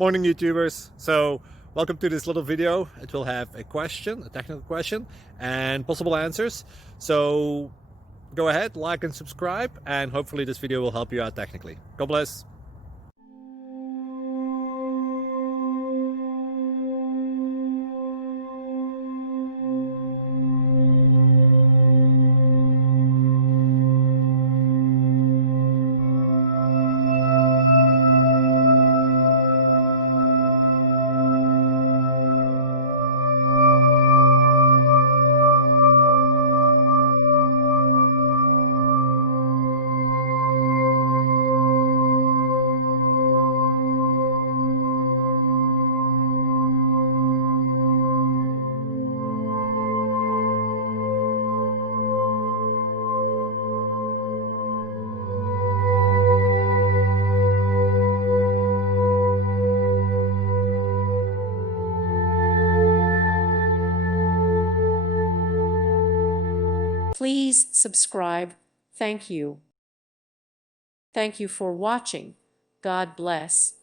Morning YouTubers. So welcome to this little video. It will have a question, a technical question, and possible answers. So go ahead, like and subscribe, and hopefully this video will help you out technically. God bless. Please subscribe. Thank you. Thank you for watching. God bless.